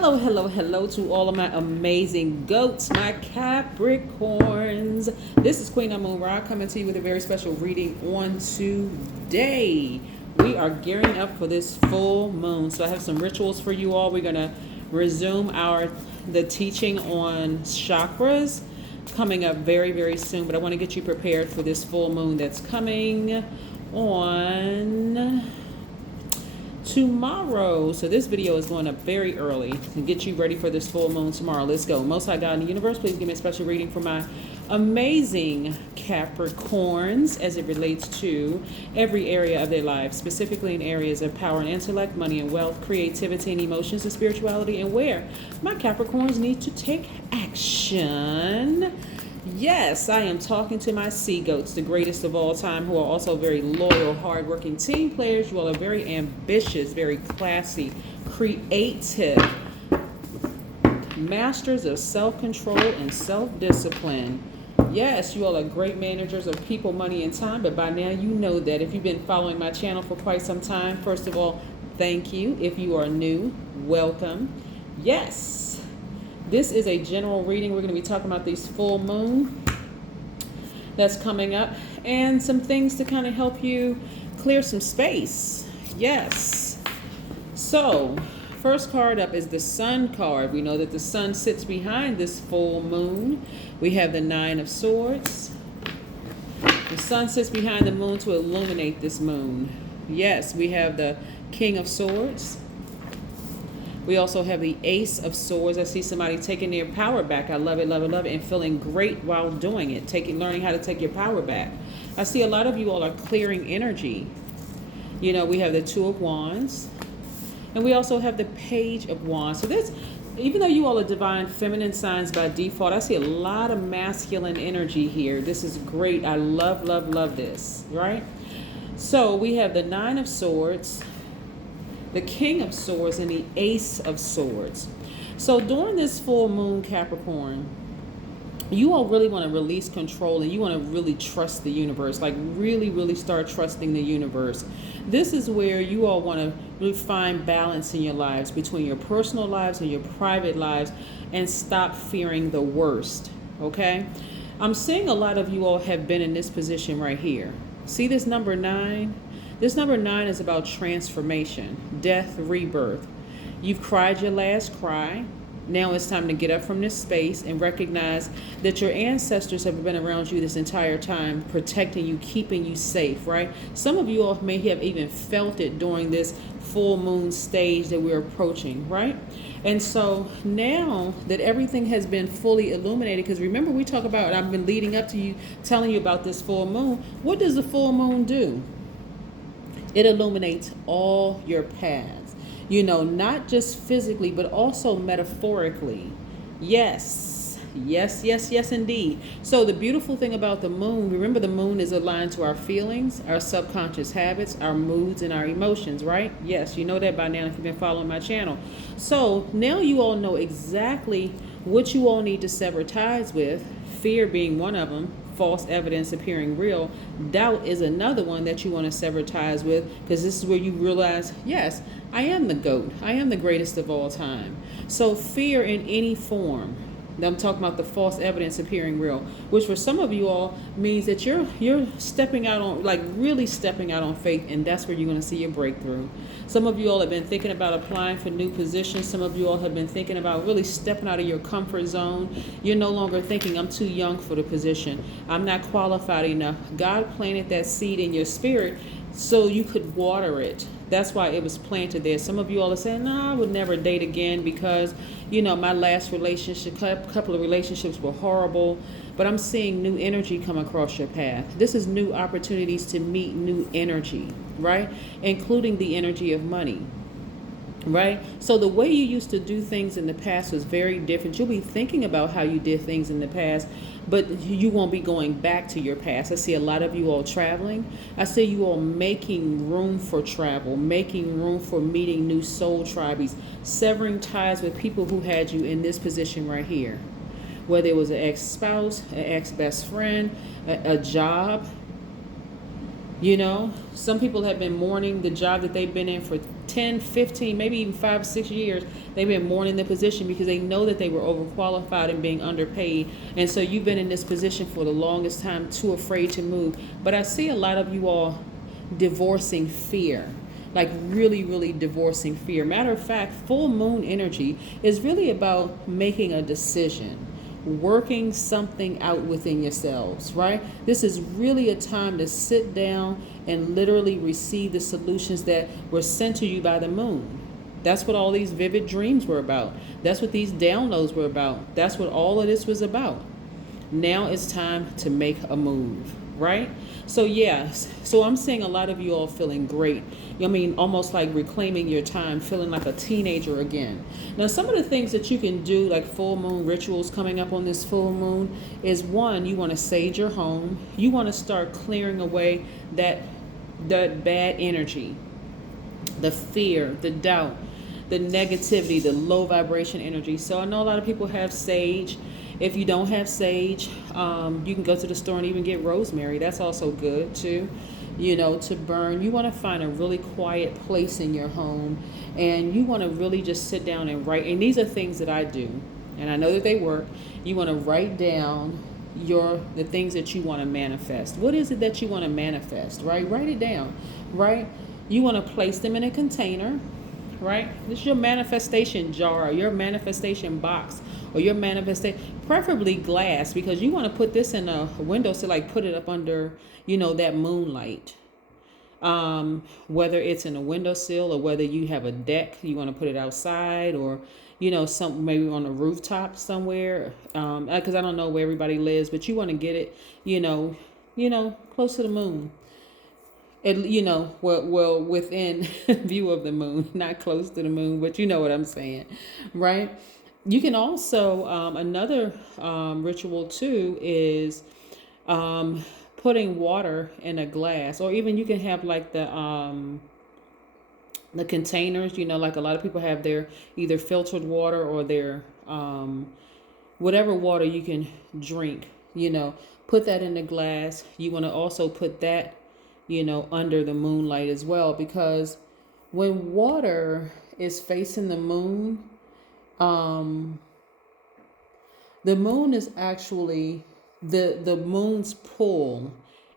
Hello, hello, hello to all of my amazing goats, my Capricorns. This is Queen Amun Ra coming to you with a very special reading on today. We are gearing up for this full moon, so I have some rituals for you all. We're going to resume the teaching on chakras coming up very, very soon, but I want to get you prepared for this full moon that's coming on tomorrow. So this video is going up very early to get you ready for this full moon tomorrow. Let's go. Most High God in the universe, please give me a special reading for my amazing Capricorns as it relates to every area of their lives, specifically in areas of power and intellect, money and wealth, creativity and emotions and spirituality, and where my Capricorns need to take action. Yes, I am talking to my sea goats, the greatest of all time, who are also very loyal, hardworking team players. You all are very ambitious, very classy, creative, masters of self-control and self-discipline. Yes, you all are great managers of people, money, and time, but by now you know that. If you've been following my channel for quite some time, first of all, thank you. If you are new, welcome. Yes. This is a general reading. We're going to be talking about this full moon that's coming up and some things to kind of help you clear some space. Yes. So, first card up is the Sun card. We know that the sun sits behind this full moon. We have the Nine of Swords. The sun sits behind the moon to illuminate this moon. Yes, we have the King of Swords. We also have the Ace of Swords. I see somebody taking their power back. I love it, love it, love it, and feeling great while doing it. Learning how to take your power back. I see a lot of you all are clearing energy. You know, we have the Two of Wands, and we also have the Page of Wands. So this, even though you all are divine feminine signs by default, I see a lot of masculine energy here. This is great. I love, love, love this, right? So we have the Nine of Swords, the King of Swords, and the Ace of Swords. So during this full moon, Capricorn, you all really want to release control, and you want to really trust the universe, like really, really start trusting the universe. This is where you all want to really find balance in your lives between your personal lives and your private lives, and stop fearing the worst, okay? I'm seeing a lot of you all have been in this position right here. See this number 9? This number 9 is about transformation, death, rebirth. You've cried your last cry. Now it's time to get up from this space and recognize that your ancestors have been around you this entire time, protecting you, keeping you safe, right? Some of you all may have even felt it during this full moon stage that we're approaching, right? And so now that everything has been fully illuminated, because remember we talk about, I've been leading up to you, telling you about this full moon. What does the full moon do? It illuminates all your paths, you know, not just physically, but also metaphorically. Yes, yes, yes, yes, indeed. So the beautiful thing about the moon, remember the moon is aligned to our feelings, our subconscious habits, our moods, and our emotions, right? Yes, you know that by now if you've been following my channel. So now you all know exactly what you all need to sever ties with, fear being one of them, false evidence appearing real. Doubt is another one that you want to sever ties with, because this is where you realize, yes, I am the GOAT. I am the greatest of all time. So fear in any form. I'm talking about the false evidence appearing real, which for some of you all means that you're stepping out on, like really stepping out on faith, and that's where you're going to see your breakthrough. Some of you all have been thinking about applying for new positions. Some of you all have been thinking about really stepping out of your comfort zone. You're no longer thinking, I'm too young for the position. I'm not qualified enough. God planted that seed in your spirit so you could water it. That's why it was planted there. Some of you all are saying, no, I would never date again because, you know, my last relationship, couple of relationships were horrible. But I'm seeing new energy come across your path. This is new opportunities to meet new energy, right? Including the energy of money, right? So the way you used to do things in the past was very different. You'll be thinking about how you did things in the past, but you won't be going back to your past. I see a lot of you all traveling. I see you all making room for travel, making room for meeting new soul tribes, severing ties with people who had you in this position right here. Whether it was an ex-spouse, an ex-best friend, a job. You know, some people have been mourning the job that they've been in for 10, 15, maybe even 5, 6 years, they've been mourning the position because they know that they were overqualified and being underpaid. And so you've been in this position for the longest time, too afraid to move. But I see a lot of you all divorcing fear, like really, really divorcing fear. Matter of fact, full moon energy is really about making a decision, working something out within yourselves, right? This is really a time to sit down and literally receive the solutions that were sent to you by the moon. That's what all these vivid dreams were about. That's what these downloads were about. That's what all of this was about. Now it's time to make a move, right? So yes, so I'm seeing a lot of you all feeling great. I mean, almost like reclaiming your time, feeling like a teenager again. Now, some of the things that you can do, like full moon rituals coming up on this full moon, is one, you want to sage your home. You want to start clearing away that bad energy, the fear, the doubt, the negativity, the low vibration energy. So I know a lot of people have sage. If you don't have sage, you can go to the store and even get rosemary. That's also good too, to burn. You want to find a really quiet place in your home, and you want to really just sit down and write. And these are things that I do, and I know that they work. You want to write down the things that you want to manifest. What is it that you want to manifest, right? Write it down, right? You want to place them in a container, right? This is your manifestation jar, or your manifestation box, or your manifestation, preferably glass, because you want to put this in a windowsill, like put it up under, that moonlight. Whether it's in a windowsill or whether you have a deck, you want to put it outside, or some maybe on a rooftop somewhere. Because I don't know where everybody lives, but you want to get it, close to the moon. Well, within view of the moon, not close to the moon, but you know what I'm saying, right? You can also, another ritual too is putting water in a glass, or even you can have like the containers, like a lot of people have their either filtered water or their whatever water you can drink, put that in the glass. You want to also put that under the moonlight as well, because when water is facing the moon is actually, the moon's pull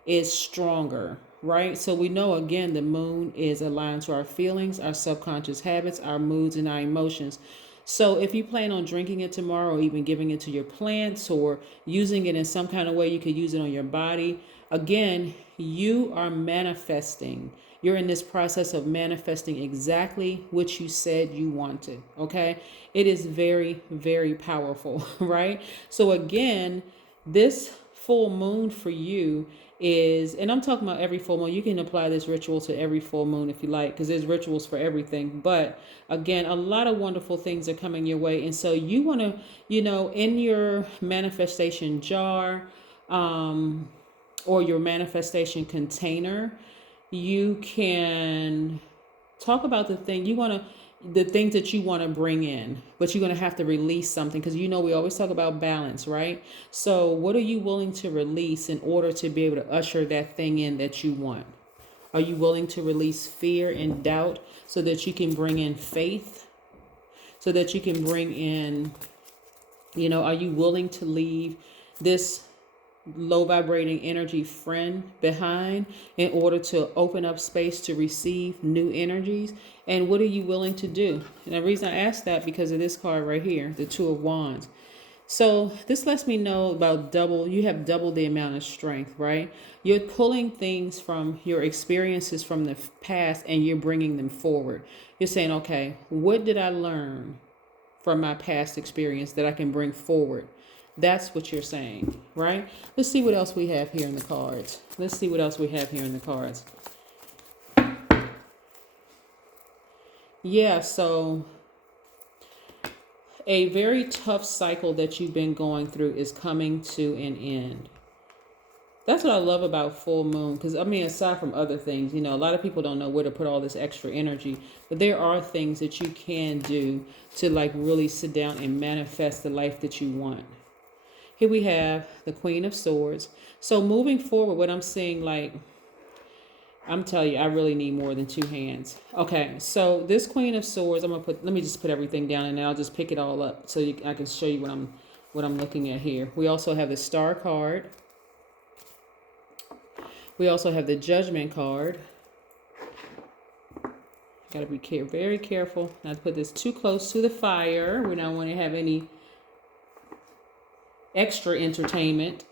is stronger, right? So we know, again, the moon is aligned to our feelings, our subconscious habits, our moods, and our emotions. So if you plan on drinking it tomorrow, or even giving it to your plants, or using it in some kind of way, you could use it on your body. Again, you are manifesting. You're in this process of manifesting exactly what you said you wanted, okay? It is very, very powerful, right? So again, this full moon for you is, and I'm talking about every full moon. You can apply this ritual to every full moon if you like, because there's rituals for everything. But again, a lot of wonderful things are coming your way. And so you want to, in your manifestation jar, or your manifestation container, you can talk about the things that you want to bring in, but you're going to have to release something, because we always talk about balance, right? So what are you willing to release in order to be able to usher that thing in that you want? Are you willing to release fear and doubt so that you can bring in faith, so that you can bring in, are you willing to leave this low vibrating energy friend behind in order to open up space to receive new energies? And what are you willing to do? And the reason I ask that, because of this card right here, the Two of Wands. So this lets me know about you have double the amount of strength, right? You're pulling things from your experiences from the past and you're bringing them forward. You're saying, okay, what did I learn from my past experience that I can bring forward? That's what you're saying, right? Let's see what else we have here in the cards. Yeah, so a very tough cycle that you've been going through is coming to an end. That's what I love about full moon, because aside from other things, a lot of people don't know where to put all this extra energy, but there are things that you can do to really sit down and manifest the life that you want. Here we have the Queen of Swords. So moving forward, what I'm seeing, I'm telling you, I really need more than two hands. Okay, so this Queen of Swords, let me just put everything down and then I'll just pick it all up so I can show you what I'm looking at here. We also have the Star card. We also have the Judgment card. Got to be very careful not to put this too close to the fire. We don't want to have any extra entertainment.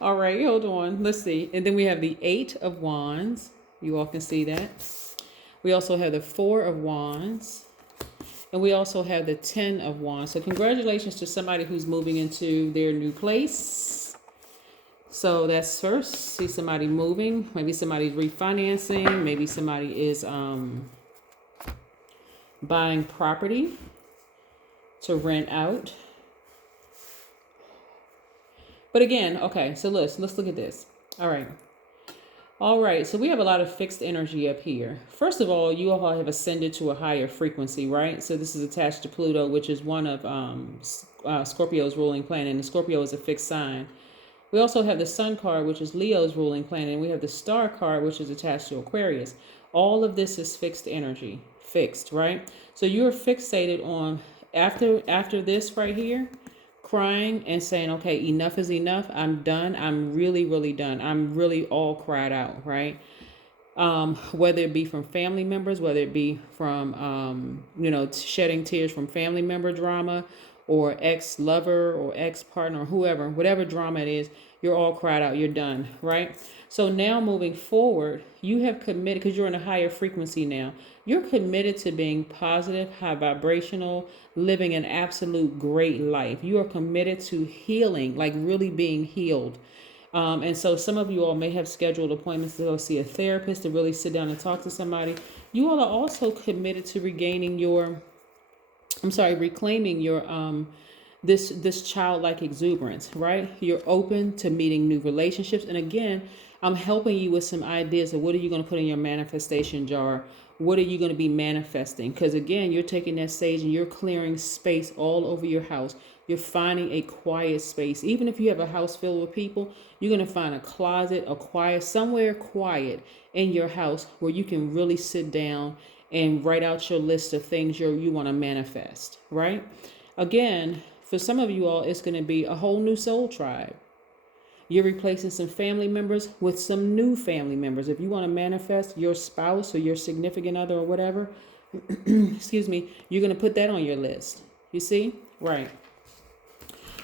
All right, hold on. Let's see. And then we have the 8 of Wands. You all can see that. We also have the 4 of Wands. And we also have the 10 of Wands. So congratulations to somebody who's moving into their new place. So that's first. See somebody moving. Maybe somebody's refinancing. Maybe somebody is buying property to rent out. But again, okay, so let's look at this. All right, so we have a lot of fixed energy up here. First of all, you all have ascended to a higher frequency, right? So this is attached to Pluto, which is one of Scorpio's ruling planet, and Scorpio is a fixed sign. We also have the Sun card, which is Leo's ruling planet, and we have the Star card, which is attached to Aquarius. All of this is fixed energy, fixed, right? So you're fixated on, after this right here, crying and saying, okay, enough is enough. I'm done. I'm really, really done. I'm really all cried out, right? Whether it be from family members, whether it be from, shedding tears from family member drama or ex-lover or ex-partner or whoever, whatever drama it is, you're all cried out. You're done, right? So now moving forward, you have committed, because you're in a higher frequency now, you're committed to being positive, high vibrational, living an absolute great life. You are committed to healing, like really being healed. And so some of you all may have scheduled appointments to go see a therapist, to really sit down and talk to somebody. You all are also committed to reclaiming your this childlike exuberance, right? You're open to meeting new relationships. And again, I'm helping you with some ideas of what are you going to put in your manifestation jar? What are you going to be manifesting? Because again, you're taking that sage and you're clearing space all over your house. You're finding a quiet space. Even if you have a house filled with people, you're going to find a closet, somewhere quiet in your house where you can really sit down and write out your list of things you want to manifest, right? Again, for some of you all, it's going to be a whole new soul tribe. You're replacing some family members with some new family members. If you want to manifest your spouse or your significant other or whatever, excuse me, you're going to put that on your list. You see? Right.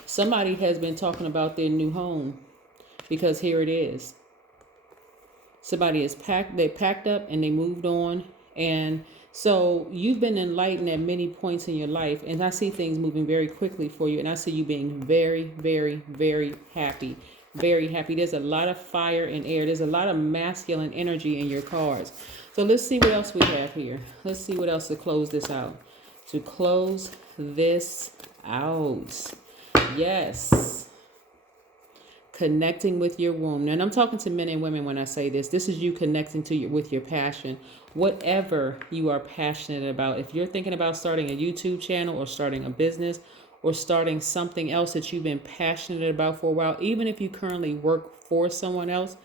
Somebody has been talking about their new home, because here it is. Somebody they packed up and they moved on. And so you've been enlightened at many points in your life. And I see things moving very quickly for you. And I see you being very, very, very happy. Very happy. There's a lot of fire and air. There's a lot of masculine energy in your cards. So let's see what else we have here. Let's see what else to close this out. To close this out. Yes. Connecting with your womb. And I'm talking to men and women when I say this. This is you connecting with your passion. Whatever you are passionate about. If you're thinking about starting a YouTube channel or starting a business or starting something else that you've been passionate about for a while, even if you currently work for someone else,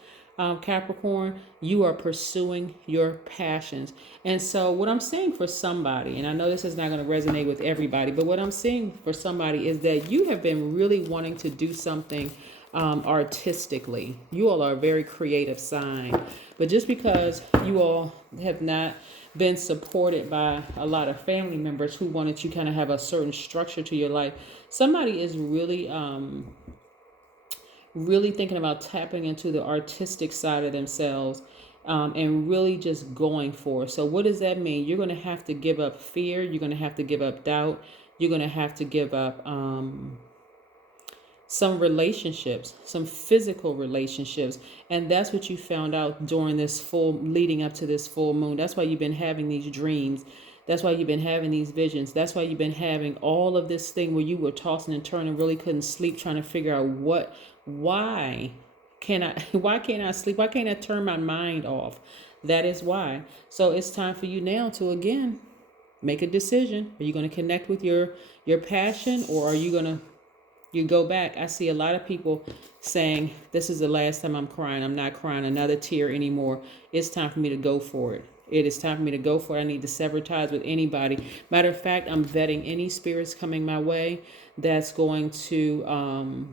Capricorn, you are pursuing your passions. And so what I'm saying for somebody, and I know this is not going to resonate with everybody, but what I'm saying for somebody is that you have been really wanting to do something artistically. You all are a very creative sign, but just because you all have not been supported by a lot of family members who wanted you kind of have a certain structure to your life, somebody is really thinking about tapping into the artistic side of themselves, and really just going for it. So what does that mean? You're going to have to give up fear. You're going to have to give up doubt. You're going to have to give up some relationships, some physical relationships. And that's what you found out during leading up to this full moon. That's why you've been having these dreams. That's why you've been having these visions. That's why you've been having all of this thing where you were tossing and turning, really couldn't sleep, trying to figure out why can't I sleep? Why can't I turn my mind off? That is why. So it's time for you now to, again, make a decision. Are you going to connect with your passion, or are you going to You go back. I see a lot of people saying, this is the last time I'm crying. I'm not crying another tear anymore. It's time for me to go for it. It is time for me to go for it. I need to sever ties with anybody. Matter of fact, I'm vetting any spirits coming my way that's going to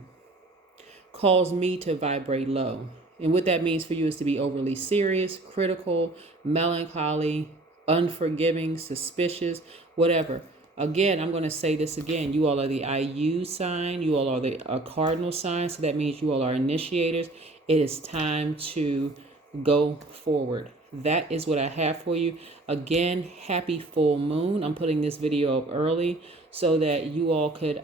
cause me to vibrate low. And what that means for you is to be overly serious, critical, melancholy, unforgiving, suspicious, whatever. Again, I'm going to say this again. You all are the IU sign. You all are the cardinal sign. So that means you all are initiators. It is time to go forward. That is what I have for you. Again, happy full moon. I'm putting this video up early so that you all could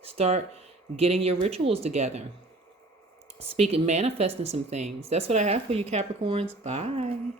start getting your rituals together. Speaking, manifesting some things. That's what I have for you, Capricorns. Bye.